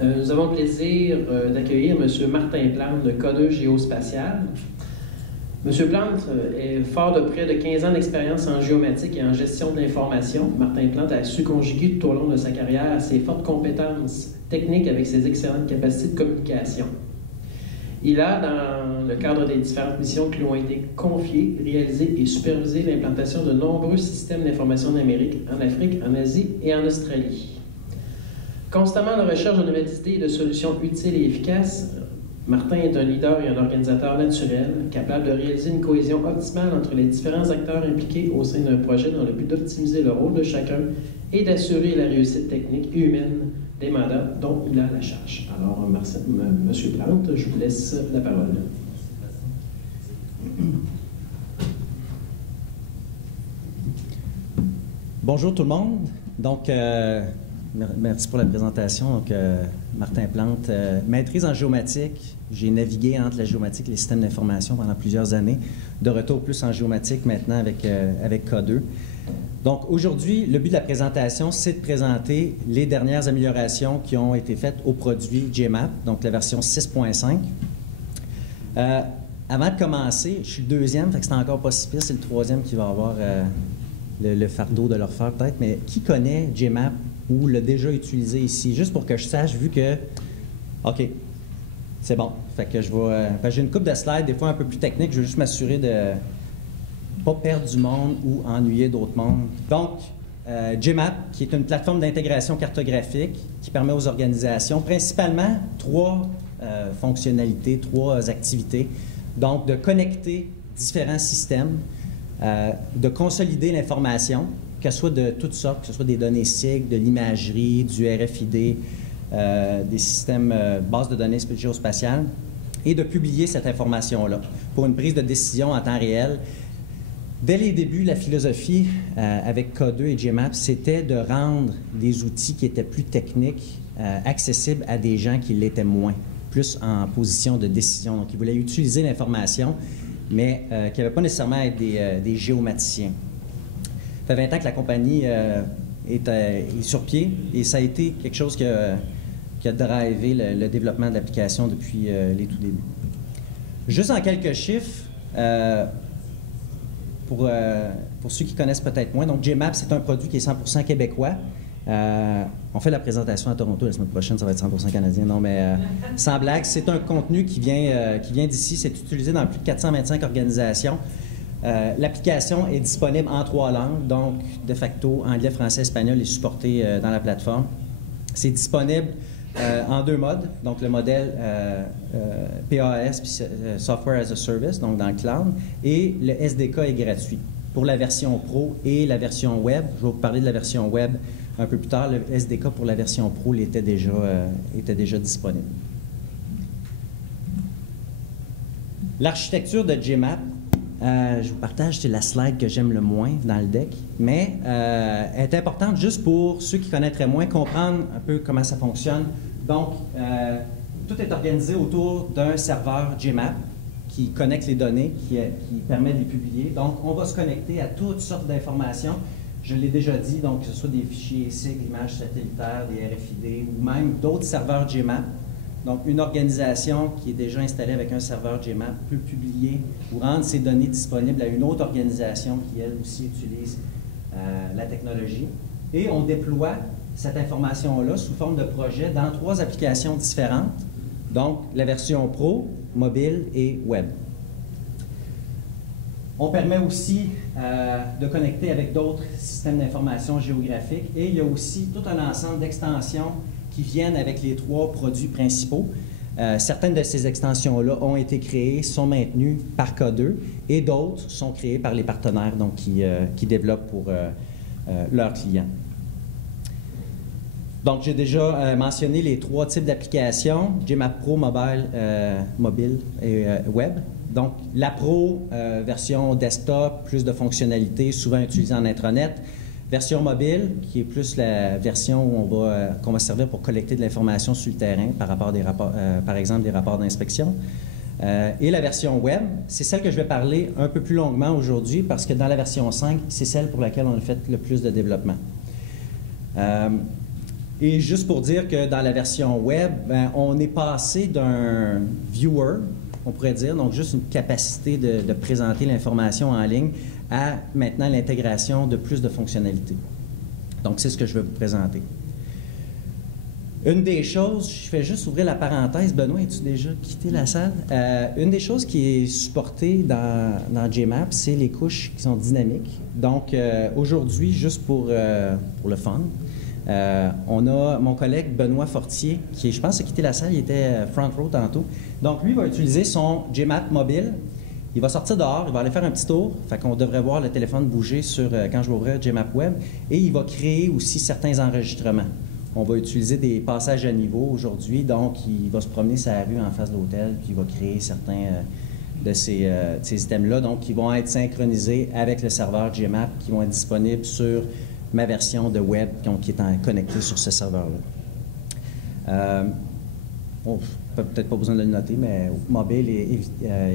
Nous avons le plaisir d'accueillir M. Martin Plante de Codeux Géospatial. M. Plante est fort de près de 15 ans d'expérience en géomatique et en gestion de l'information. Martin Plante a su conjuguer tout au long de sa carrière ses fortes compétences techniques avec ses excellentes capacités de communication. Il a, dans le cadre des différentes missions qui lui ont été confiées, réalisé et supervisé l'implantation de nombreux systèmes d'information en Amérique, en Afrique, en Asie et en Australie. Constamment à la recherche de nouvelles idées et de solutions utiles et efficaces, Martin est un leader et un organisateur naturel, capable de réaliser une cohésion optimale entre les différents acteurs impliqués au sein d'un projet dans le but d'optimiser le rôle de chacun et d'assurer la réussite technique et humaine des mandats dont il a la charge. Alors, M. Plante, je vous laisse la parole. Bonjour tout le monde. Donc, merci pour la présentation. Donc, Martin Plante, maîtrise en géomatique. J'ai navigué entre la géomatique et les systèmes d'information pendant plusieurs années. De retour plus en géomatique maintenant avec Codeux. Donc, aujourd'hui, le but de la présentation, c'est de présenter les dernières améliorations qui ont été faites au produit GMAP, donc la version 6.5. Avant de commencer, je suis le deuxième, fait que c'est encore pas si pire, c'est le troisième qui va avoir le fardeau de le refaire peut-être, mais qui connaît GMAP ou l'a déjà utilisé ici, juste pour que je sache, vu que, OK, c'est bon. Fait que je vais, j'ai une couple de slides, des fois un peu plus techniques, je veux juste m'assurer de pas perdre du monde ou ennuyer d'autres mondes. Donc, GMAP, qui est une plateforme d'intégration cartographique qui permet aux organisations principalement trois fonctionnalités, trois activités. Donc, de connecter différents systèmes, de consolider l'information, que ce soit de toutes sortes, que ce soit des données SIG, de l'imagerie, du RFID, des systèmes bases de données géospatiales, et de publier cette information-là pour une prise de décision en temps réel. Dès les débuts, la philosophie avec Codeux et GMAP, c'était de rendre des outils qui étaient plus techniques accessibles à des gens qui l'étaient moins, plus en position de décision. Donc, ils voulaient utiliser l'information, mais qui n'avaient pas nécessairement à être des géomaticiens. Ça fait 20 ans que la compagnie est sur pied et ça a été quelque chose qui a drivé le développement de l'application depuis les tout débuts. Juste en quelques chiffres, pour ceux qui connaissent peut-être moins, donc GMAP, c'est un produit qui est 100% québécois. On fait la présentation à Toronto la semaine prochaine, ça va être 100% canadien. Non, mais sans blague, c'est un contenu qui vient d'ici. C'est utilisé dans plus de 425 organisations. L'application est disponible en 3 langues, donc de facto, anglais, français, espagnol est supporté dans la plateforme. C'est disponible en 2 modes, donc le modèle PaaS, puis Software as a Service, donc dans le cloud, et le SDK est gratuit. Pour la version Pro et la version Web, je vais vous parler de la version Web un peu plus tard, le SDK pour la version Pro était déjà disponible. L'architecture de GMAP, je vous partage, c'est la slide que j'aime le moins dans le deck, mais elle est importante juste pour ceux qui connaîtraient moins, comprendre un peu comment ça fonctionne. Donc, tout est organisé autour d'un serveur GMAP qui connecte les données, qui permet de les publier. Donc, on va se connecter à toutes sortes d'informations. Je l'ai déjà dit, donc que ce soit des fichiers SIG, images satellitaires, des RFID, ou même d'autres serveurs GMAP. Donc, une organisation qui est déjà installée avec un serveur GMAP peut publier ou rendre ses données disponibles à une autre organisation qui, elle aussi, utilise la technologie. Et on déploie cette information-là sous forme de projet dans 3 applications différentes, donc la version Pro, mobile et web. On permet aussi de connecter avec d'autres systèmes d'information géographique et il y a aussi tout un ensemble d'extensions qui viennent avec les 3 produits principaux. Certaines de ces extensions-là ont été créées, sont maintenues par Codeux et d'autres sont créées par les partenaires donc, qui développent pour leurs clients. Donc, j'ai déjà mentionné les 3 types d'applications, GMAP Pro, mobile et web. Donc, la Pro, version desktop, plus de fonctionnalités, souvent utilisée en intranet. Version mobile, qui est plus la version où qu'on va servir pour collecter de l'information sur le terrain par rapport à des rapports, par exemple des rapports d'inspection. Et la version web, c'est celle que je vais parler un peu plus longuement aujourd'hui parce que dans la version 5, c'est celle pour laquelle on a fait le plus de développement. Et juste pour dire que dans la version web, ben, on est passé d'un viewer, on pourrait dire, donc juste une capacité de présenter l'information en ligne, à maintenant l'intégration de plus de fonctionnalités. Donc, c'est ce que je vais vous présenter. Une des choses, je fais juste ouvrir la parenthèse, Benoît, as-tu déjà quitté la salle? Une des choses qui est supportée dans JMap, c'est les couches qui sont dynamiques. Donc, aujourd'hui, juste pour le fun, on a mon collègue Benoît Fortier, qui, je pense, a quitté la salle, il était front row tantôt. Donc, lui va utiliser son JMap mobile. Il va sortir dehors, il va aller faire un petit tour, fait qu'on devrait voir le téléphone bouger quand je vais ouvrir JMap Web, et il va créer aussi certains enregistrements. On va utiliser des passages à niveau aujourd'hui, donc il va se promener sur la rue en face de l'hôtel, puis il va créer certains de ces items-là, donc qui vont être synchronisés avec le serveur JMap, qui vont être disponibles sur ma version de web qui est connectée sur ce serveur-là. Peut-être pas besoin de le noter, mais mobile est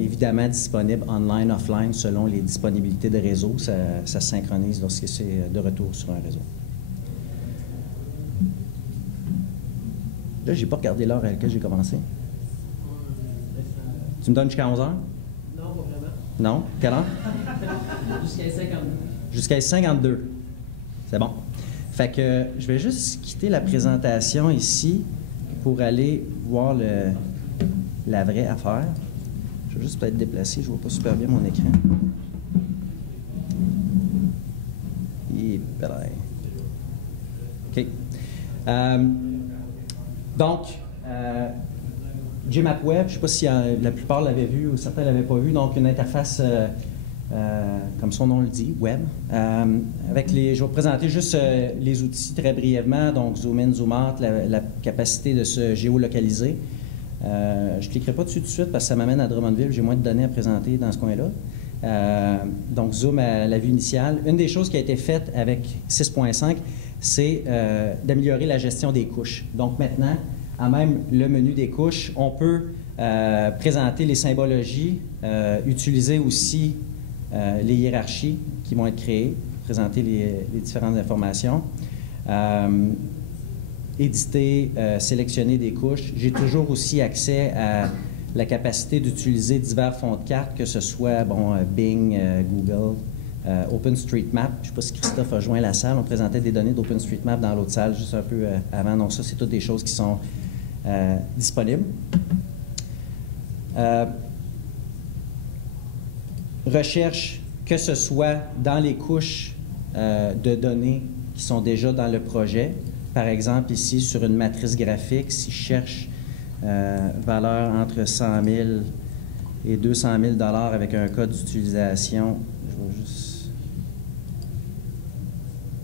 évidemment disponible online, offline, selon les disponibilités de réseau. Ça se synchronise lorsque c'est de retour sur un réseau. Là, je n'ai pas regardé l'heure à laquelle j'ai commencé. Tu me donnes jusqu'à 11 heures? Non, pas vraiment. Non? Quelle heure? Jusqu'à 52. Jusqu'à 52. C'est bon. Fait que je vais juste quitter la présentation ici pour aller voir la vraie affaire. Je vais juste peut-être déplacer, je ne vois pas super bien mon écran. OK. Donc, JMap Web, je ne sais pas si la plupart l'avaient vu ou certains ne l'avaient pas vu, donc une interface, comme son nom le dit, web. Je vais vous présenter juste les outils très brièvement, donc zoom in, zoom out, la capacité de se géolocaliser. Je ne cliquerai pas dessus tout de suite parce que ça m'amène à Drummondville, j'ai moins de données à présenter dans ce coin-là. Donc, zoom à la vue initiale. Une des choses qui a été faite avec 6.5, c'est d'améliorer la gestion des couches. Donc maintenant, à même le menu des couches, on peut présenter les symbologies, utiliser aussi les hiérarchies qui vont être créées, présenter les différentes informations, éditer, sélectionner des couches. J'ai toujours aussi accès à la capacité d'utiliser divers fonds de cartes, que ce soit Bing, Google, OpenStreetMap. Je ne sais pas si Christophe a joint la salle. On présentait des données d'OpenStreetMap dans l'autre salle juste un peu avant. Donc ça, c'est toutes des choses qui sont disponibles. Recherche, que ce soit dans les couches de données qui sont déjà dans le projet. Par exemple, ici, sur une matrice graphique, si je cherche valeur entre 100 000 et 200 000 $ avec un code d'utilisation, je vais juste...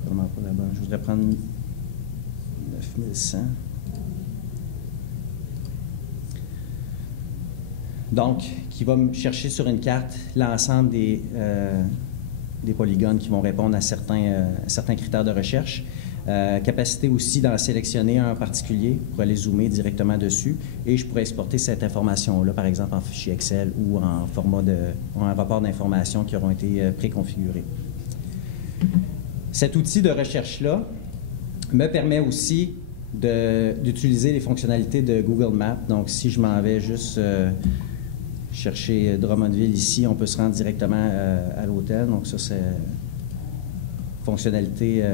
Vraiment pas là-bas. Je voudrais prendre 9100. Donc, qui va me chercher sur une carte l'ensemble des polygones qui vont répondre à certains critères de recherche. Capacité aussi d'en sélectionner un en particulier pour aller zoomer directement dessus. Et je pourrais exporter cette information-là, par exemple, en fichier Excel ou en format ou en rapport d'information qui auront été préconfigurés. Cet outil de recherche-là me permet aussi d'utiliser les fonctionnalités de Google Maps. Donc, si je m'en vais juste chercher Drummondville ici, on peut se rendre directement à l'hôtel. Donc, ça, c'est fonctionnalité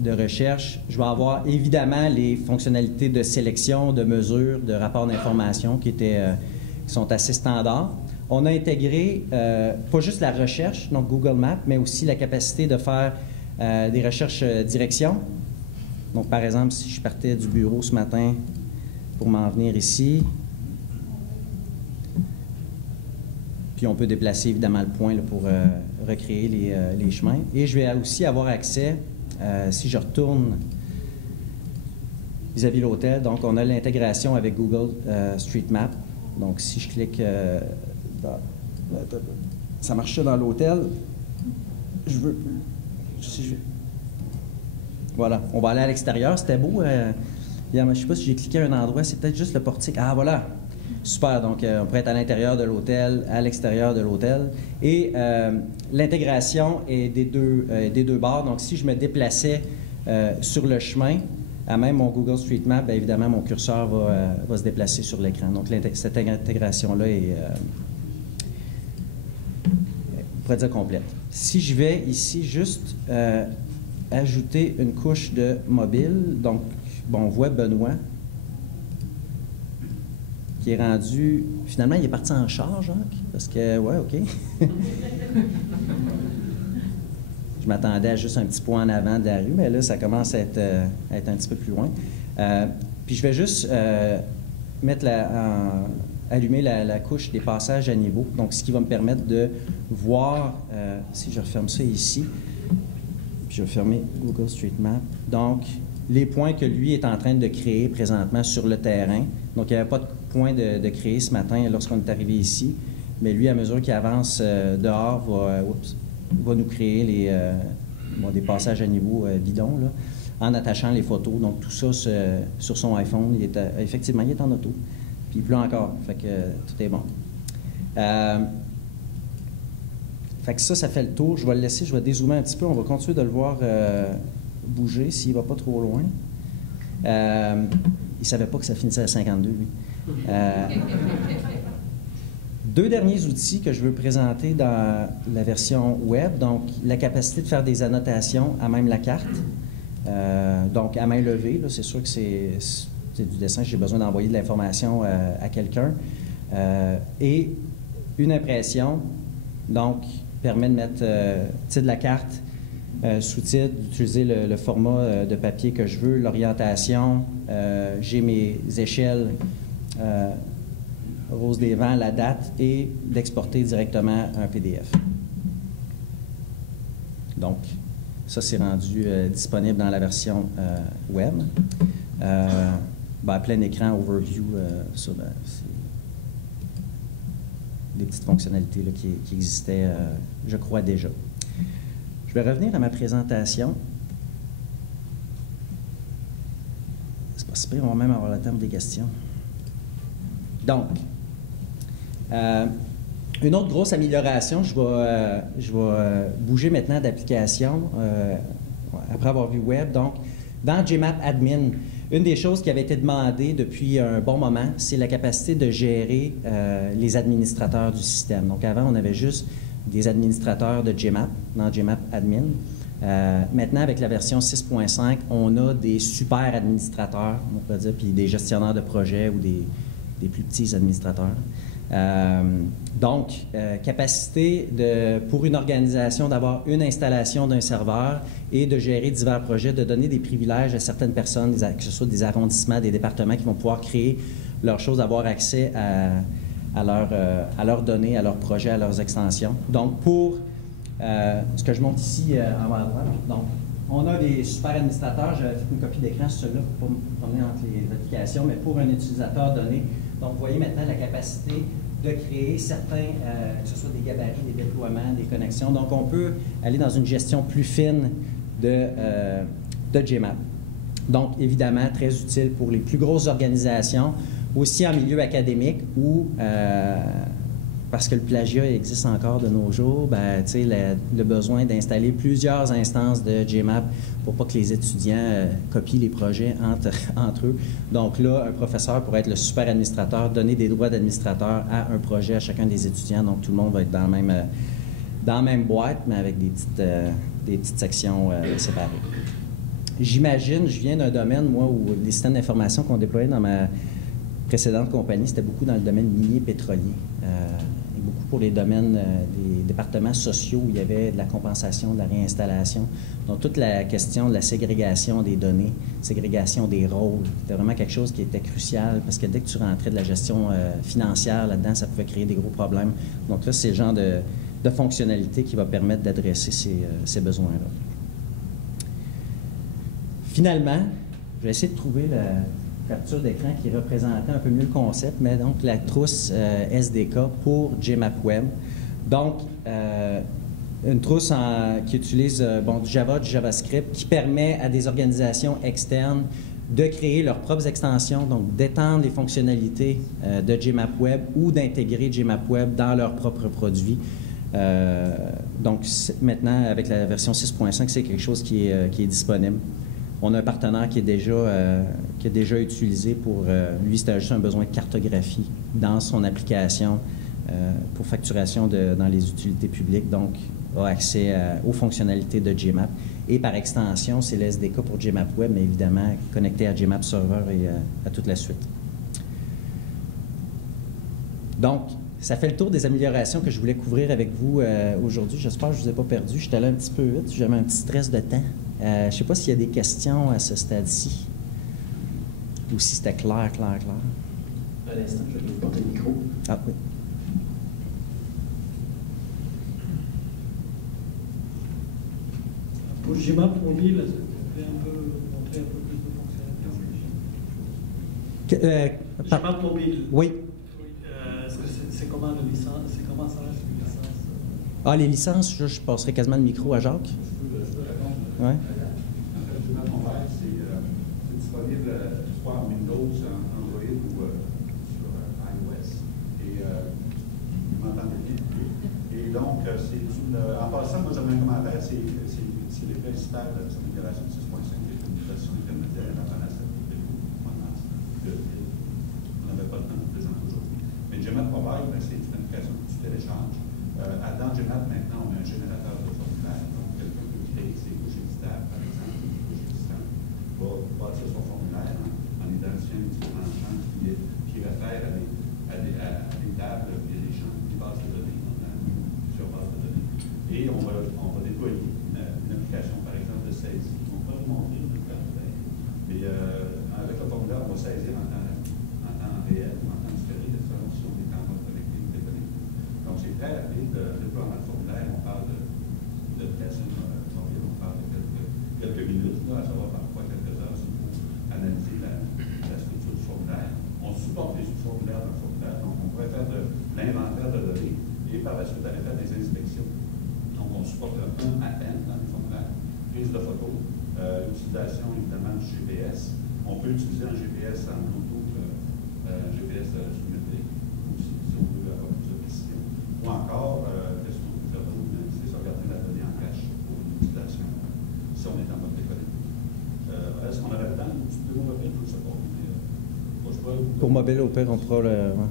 de recherche. Je vais avoir évidemment les fonctionnalités de sélection, de mesure, de rapport d'information qui sont assez standards. On a intégré pas juste la recherche, donc Google Maps, mais aussi la capacité de faire des recherches direction. Donc, par exemple, si je partais du bureau ce matin pour m'en venir ici, puis on peut déplacer évidemment le point là, pour recréer les chemins. Et je vais aussi avoir accès, si je retourne vis-à-vis l'hôtel, donc on a l'intégration avec Google Street Map. Donc, si je clique ça marchait dans l'hôtel. Voilà, on va aller à l'extérieur. C'était beau. Je ne sais pas si j'ai cliqué à un endroit, c'est peut-être juste le portique. Ah, voilà. Super. Donc, on pourrait être à l'intérieur de l'hôtel, à l'extérieur de l'hôtel. Et l'intégration est des deux bords. Donc, si je me déplaçais sur le chemin, à même mon Google Street Map, bien évidemment, mon curseur va se déplacer sur l'écran. Donc, cette intégration-là est, on pourrait dire, complète. Si je vais ici juste ajouter une couche de mobile, donc, bon, on voit Benoît, qui est rendu... Finalement, il est parti en charge, Jacques, parce que, ouais, OK. Je m'attendais à juste un petit point en avant de la rue, mais là, ça commence à être un petit peu plus loin. Puis je vais juste allumer la couche des passages à niveau, donc ce qui va me permettre de voir, si je referme ça ici, puis je vais fermer Google Street Map, donc les points que lui est en train de créer présentement sur le terrain. Donc, il n'y avait pas de point de créer ce matin lorsqu'on est arrivé ici, mais lui, à mesure qu'il avance dehors, va nous créer des passages à niveau bidons, là, en attachant les photos. Donc, tout ça sur son iPhone, effectivement, il est en auto. Puis, il pleut encore, fait que tout est bon. Fait que ça fait le tour. Je vais le laisser, je vais dézoomer un petit peu. On va continuer de le voir bouger s'il ne va pas trop loin. Il ne savait pas que ça finissait à 52, lui. Deux derniers outils que je veux présenter dans la version web, donc la capacité de faire des annotations à même la carte, donc à main levée, c'est sûr que c'est du dessin, j'ai besoin d'envoyer de l'information à quelqu'un, et une impression, donc permet de mettre titre de la carte, sous-titre, d'utiliser le format de papier que je veux, l'orientation, j'ai mes échelles, Rose des Vents, la date, et d'exporter directement un PDF. Donc, ça, c'est rendu disponible dans la version web. Plein écran, overview, sur des petites fonctionnalités là, qui existaient, je crois, déjà. Je vais revenir à ma présentation. C'est pas super, on va même avoir le temps des questions. Donc, une autre grosse amélioration, je vais bouger maintenant d'application après avoir vu Web. Donc, dans Gmap Admin, une des choses qui avait été demandée depuis un bon moment, c'est la capacité de gérer les administrateurs du système. Donc, avant, on avait juste des administrateurs de Gmap dans Gmap Admin. Maintenant, avec la version 6.5, on a des super administrateurs, on peut dire, puis des gestionnaires de projets ou des plus petits administrateurs. Donc, capacité pour une organisation d'avoir une installation d'un serveur et de gérer divers projets, de donner des privilèges à certaines personnes, que ce soit des arrondissements, des départements qui vont pouvoir créer leurs choses, avoir accès à leurs données, à leurs projets, à leurs extensions. Donc, pour ce que je montre ici en bas à droite, donc, on a des super administrateurs. J'ai fait une copie d'écran sur cela pour ne pas me promener entre les applications, mais pour un utilisateur donné. Donc, vous voyez maintenant la capacité de créer certains, que ce soit des gabarits, des déploiements, des connexions. Donc, on peut aller dans une gestion plus fine de Gmap. Donc, évidemment, très utile pour les plus grosses organisations, aussi en milieu académique où, parce que le plagiat existe encore de nos jours, ben, le besoin d'installer plusieurs instances de Gmap pour pas que les étudiants copient les projets entre eux. Donc là, un professeur pourrait être le super administrateur, donner des droits d'administrateur à un projet à chacun des étudiants. Donc tout le monde va être dans la même boîte, mais avec des petites sections séparées. J'imagine, je viens d'un domaine, moi, où les systèmes d'information qu'on déployait dans ma précédente compagnie, c'était beaucoup dans le domaine minier pétrolier. Et beaucoup pour les domaines des départements sociaux où il y avait de la compensation, de la réinstallation. Donc, toute la question de la ségrégation des données, ségrégation des rôles, c'était vraiment quelque chose qui était crucial parce que dès que tu rentrais de la gestion financière là-dedans, ça pouvait créer des gros problèmes. Donc là, c'est le genre de fonctionnalité qui va permettre d'adresser ces besoins-là. Finalement, je vais essayer de trouver la capture d'écran qui représentait un peu mieux le concept, mais donc la trousse SDK pour Gmap Web. Donc, une trousse qui utilise du Java, du JavaScript, qui permet à des organisations externes de créer leurs propres extensions, donc d'étendre les fonctionnalités de Gmap Web ou d'intégrer Gmap Web dans leurs propres produits. Donc, maintenant, avec la version 6.5, c'est quelque chose qui est disponible. On a un partenaire qui est déjà utilisé pour... lui, c'était juste un besoin de cartographie dans son application pour facturation dans les utilités publiques, donc a accès aux fonctionnalités de GMAP. Et par extension, c'est le SDK pour GMAP Web, mais évidemment connecté à GMAP Server et à toute la suite. Donc, ça fait le tour des améliorations que je voulais couvrir avec vous aujourd'hui. J'espère que je ne vous ai pas perdu. J'étais allé un petit peu vite. J'avais un petit stress de temps. Je ne sais pas s'il y a des questions à ce stade-ci ou si c'était clair. À l'instant, je vais vous porter le micro. Ah oui. Pour GMAP mobile, est-ce que vous pouvez montrer un peu plus de fonctionnalités? GMAP mobile. Oui. Est-ce que c'est comment la licence? C'est comment ça reste une licence? Ah, les licences, je passerai quasiment le micro à Jacques. Je peux répondre. Oui. En fait, GMAP mobile, c'est disponible soit en Windows, en Android ou sur iOS. Et vous m'entendez bien? Et donc, en passant, moi j'avais un commentaire, c'est les principales améliorations de 6.5 qui est une version intermédiaire avant la 7. On n'avait pas le temps de le présenter aujourd'hui. Mais GMAP Mobile, c'est une application que tu télécharges. Dans GMAP, maintenant, on a un générateur de formulaire. Donc, quelqu'un peut créer ses couches éditables, par exemple, une couche existante, va bâtir son formulaire en identifiant les différents champs qui réfèrent à des tables et des champs, des bases de données, plusieurs bases de données. Et on va déployer une application, par exemple, de saisie. On va vous montrer le cas. Mais avec le formulaire, on va saisir en temps réel ou en temps différé, selon si on est en mode connecté ou déconnecté. Donc, c'est très rapide. Le déploiement de formulaire, on parle de personnes mobile, on parle de quelques minutes, à savoir parfois quelques heures, si pour analyser la structure du formulaire. On supporte les formulaires dans le formulaire, donc on pourrait faire de l'inventaire de données et par la suite aller faire des inspections. Donc, on supporte un à peine dans les formulaires, prise de photos, utilisation évidemment du GPS. On peut utiliser un GPS en Bluetooth, GPS symétrique, si on veut avoir plus de précision. Ou encore, qu'est-ce qu'on peut faire d'autre? C'est sauvegarder la donnée en cache pour une utilisation, si on est en mode déconnecté. Est-ce qu'on aurait le temps? Tu peux mobile, je ne sais pas. Pour mobile, au pire, on pourra le... Ouais.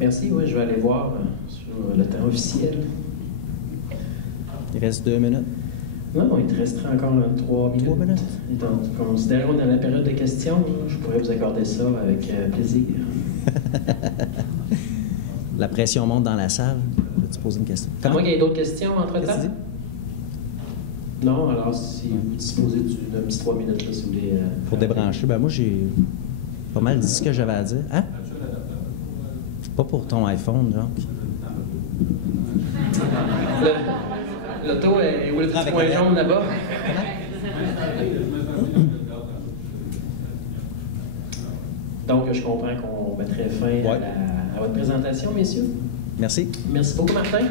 Merci, oui, je vais aller voir sur le temps officiel. Il reste 2 minutes. Non, il te resterait encore 3 minutes. 3 minutes. Étant considérant qu'on est dans la période de questions, je pourrais vous accorder ça avec plaisir. La pression monte dans la salle. Je vais te poser une question. À moins qu'il y ait d'autres questions entre-temps? Qu'est-ce que tu dis? Non, alors si vous disposez d'un petit 3 minutes, là, si vous voulez... Pour débrancher, ben moi, j'ai pas mal dit ce que j'avais à dire. Hein? Pas pour ton iPhone, genre. L'auto est où le petit point jaune là-bas? Donc, je comprends qu'on mettrait fin à votre présentation, messieurs. Merci. Merci beaucoup, Martin.